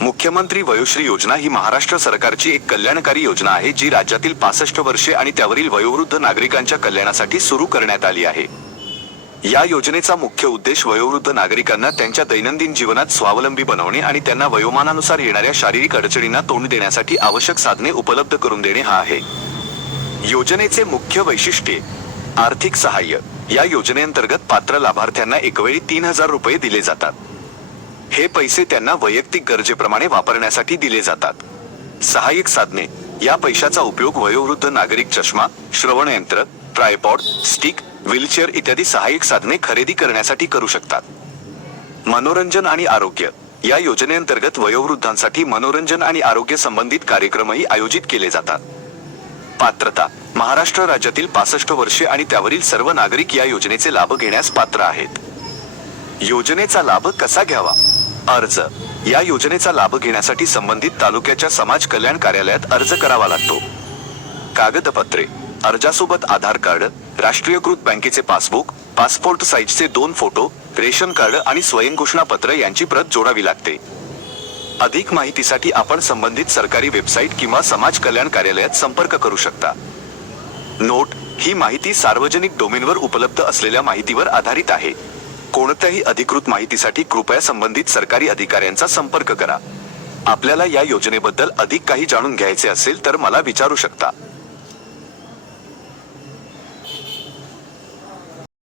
मुख्यमंत्री वयोश्री योजना ही महाराष्ट्र सरकारची एक कल्याणकारी योजना आहे जी राज्यातील 65 वर्षे आणि त्यावरील वयोवृद्ध नागरिकांच्या कल्याणासाठी सुरू करण्यात आली आहे। या योजनेचा मुख्य उद्देश वयोवृद्ध नागरिकांना त्यांच्या दैनंदिन जीवनात स्वावलंबी बनवणे आणि त्यांना वयोमानानुसार येणाऱ्या शारीरिक अडचणींना तोंड देण्यासाठी आवश्यक साधने उपलब्ध करून देणे हा आहे। योजनेचे मुख्य वैशिष्ट्ये: आर्थिक सहाय्य। या योजनेअंतर्गत पात्र लाभार्थ्यांना एकवेळी 3000 रुपये दिले जातात। हे पैसे त्यांना वैयक्तिक गरजेप्रमाणे वापरण्यासाठी दिले जातात। सहाय्यक साधने: या पैशाचा उपयोग वयोवृद्ध नागरिक चष्मा, श्रवणयंत्र, ट्रायपॉड, स्टिक, व्हीलचेअर इत्यादी सहाय्यक साधने खरेदी करण्यासाठी करू शकतात। मनोरंजन आणि आरोग्य: या योजनेअंतर्गत वयोवृद्धांसाठी मनोरंजन आणि आरोग्य संबंधित कार्यक्रमही आयोजित केले जातात। पात्रता: महाराष्ट्र राज्यातील 65 वर्षे आणि त्यावरील सर्व नागरिक या योजनेचे लाभ घेण्यास पात्र आहेत। योजनेचा लाभ कसा घ्यावा? अर्ज: या योजनेचा लाभ घेण्यासाठी संबंधित तालुक्याच्या समाज कल्याण कार्यालयात अर्ज करावा लागतो। कागदपत्रे: अर्जासोबत आधार कार्ड, राष्ट्रीयकृत बँकेचे पासबुक, पासपोर्ट साईजचे 2 फोटो, रेशन कार्ड आणि स्वयंघोषणा पत्र यांची प्रत जोडावी लागते। अधिक माहितीसाठी आपण संबंधित सरकारी वेबसाईट किंवा समाज कल्याण कार्यालयात संपर्क करू शकता। नोट: ही माहिती सार्वजनिक डोमेनवर उपलब्ध असलेल्या माहितीवर आधारित आहे। कोणत्याही अधिकृत माहितीसाठी कृपया संबंधित सरकारी अधिकाऱ्यांचा संपर्क करा। आपल्याला या योजनेबद्दल अधिक काही जाणून घ्यायचे असेल तर मला विचारू शकता।